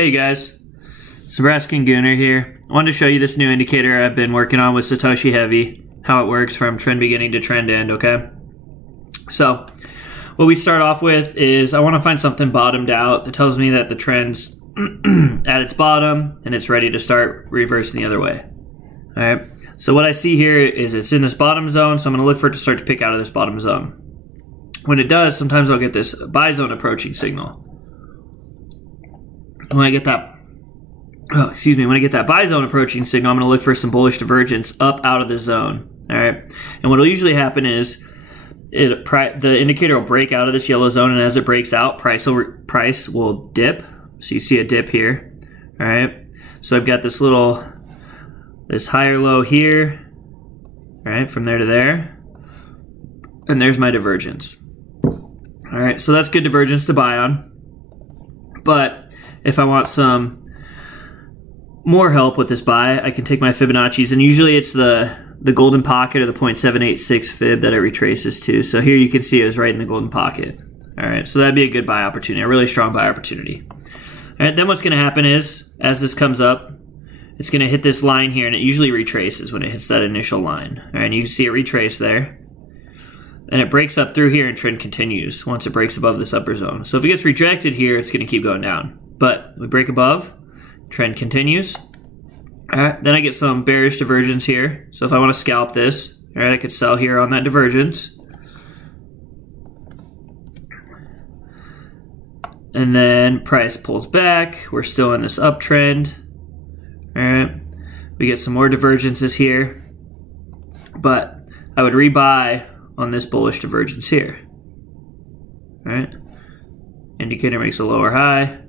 Hey guys, Satoshiiheavy Gooner here. I wanted to show you this new indicator I've been working on with Satoshiiheavy, how it works from trend beginning to trend end, okay? So, what we start off with is I want to find something bottomed out that tells me that the trend's at its bottom and it's ready to start reversing the other way. Alright, so what I see here is it's in this bottom zone, so I'm going to look for it to start to pick out of this bottom zone. When it does, sometimes I'll get this buy zone approaching signal. When I get that, when I get that buy zone approaching signal, I'm going to look for some bullish divergence up out of the zone. All right, and what will usually happen is the indicator will break out of this yellow zone, and as it breaks out, price will dip. So you see a dip here. All right, so I've got this higher low here. All right, from there to there, and there's my divergence. All right, so that's good divergence to buy on, but if I want some more help with this buy, I can take my Fibonacci's, and usually it's the golden pocket or the 0.786 fib that it retraces to. So here you can see it was right in the golden pocket. All right, so that'd be a good buy opportunity, a really strong buy opportunity. All right, then what's going to happen is, as this comes up, it's going to hit this line here, and it usually retraces when it hits that initial line. All right, and you can see it retrace there. And it breaks up through here, and trend continues once it breaks above this upper zone. So if it gets rejected here, it's going to keep going down. But we break above, trend continues. All right, then I get some bearish divergence here. So if I want to scalp this, all right, I could sell here on that divergence. And then price pulls back. We're still in this uptrend. All right, we get some more divergences here. But I would rebuy on this bullish divergence here. All right, indicator makes a lower high.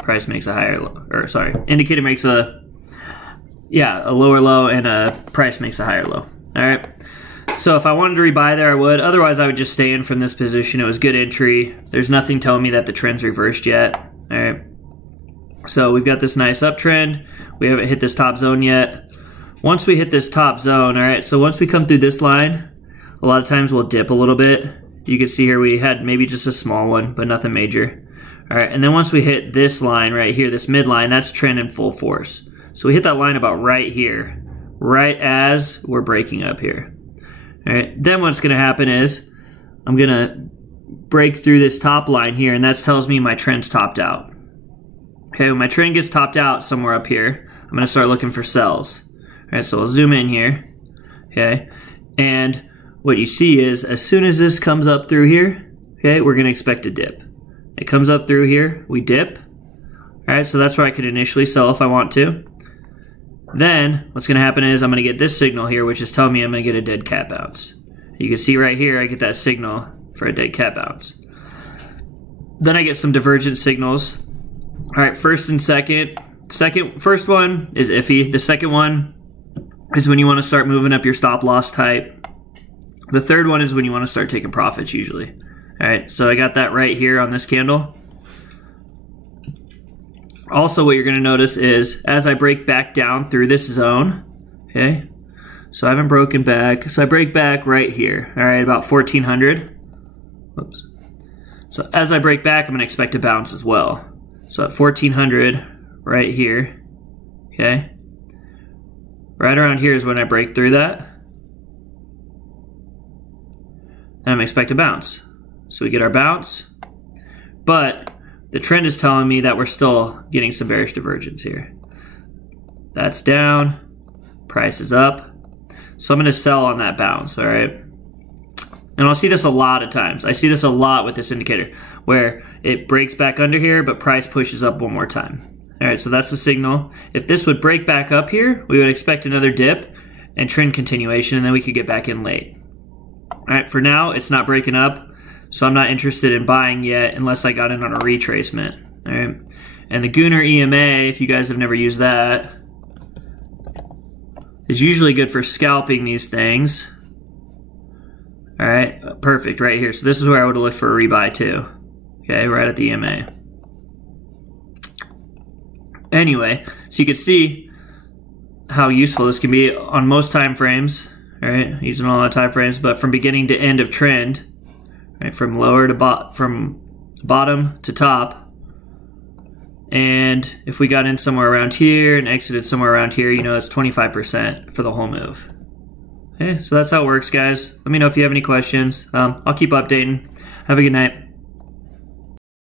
Price makes a higher low, or sorry, indicator makes a lower low, and a price makes a higher low. All right, so if I wanted to rebuy there, I would. Otherwise, I would just stay in from this position. It was good entry. There's nothing telling me that the trend's reversed yet. All right, so we've got this nice uptrend. We haven't hit this top zone yet. Once we hit this top zone, all right, so once we come through this line, a lot of times we'll dip a little bit. You can see here we had maybe just a small one, but nothing major. All right, and then once we hit this line right here, this midline, that's trend in full force. So we hit that line about right here, right as we're breaking up here. All right, then what's going to happen is I'm going to break through this top line here, and that tells me my trend's topped out. Okay, when my trend gets topped out somewhere up here, I'm going to start looking for sells. All right, so I'll zoom in here, okay, and what you see is as soon as this comes up through here, okay, we're going to expect a dip. It comes up through here, we dip. All right, so that's where I could initially sell if I want to. Then what's going to happen is I'm going to get this signal here, which is telling me I'm going to get a dead cat bounce. You can see right here, I get that signal for a dead cat bounce. Then I get some divergent signals. All right, first and second. First one is iffy. The second one is when you want to start moving up your stop loss type. The third one is when you want to start taking profits usually. All right, so I got that right here on this candle. Also, what you're going to notice is as I break back down through this zone, okay, so I haven't broken back, so I break back right here, all right, about 1400. Whoops. So as I break back, I'm going to expect a bounce as well. So at 1400 right here, okay, right around here is when I break through that, and I'm expect a bounce. So we get our bounce, but the trend is telling me that we're still getting some bearish divergence here. That's down, price is up. So I'm going to sell on that bounce, all right? And I'll see this a lot of times. I see this a lot with this indicator where it breaks back under here, but price pushes up one more time. All right, so that's the signal. If this would break back up here, we would expect another dip and trend continuation, and then we could get back in late. All right, for now, it's not breaking up. So I'm not interested in buying yet unless I got in on a retracement. All right, and the Gooner EMA, if you guys have never used that, is usually good for scalping these things. All right, perfect right here. So this is where I would look for a rebuy too. Okay, right at the EMA. Anyway, so you can see how useful this can be on most time frames. All right, using all the time frames, but from beginning to end of trend. Right, from bottom to top, And if we got in somewhere around here and exited somewhere around here, you know, it's 25% for the whole move. Okay, so that's how it works, guys. Let me know if you have any questions. I'll keep updating. Have a good night.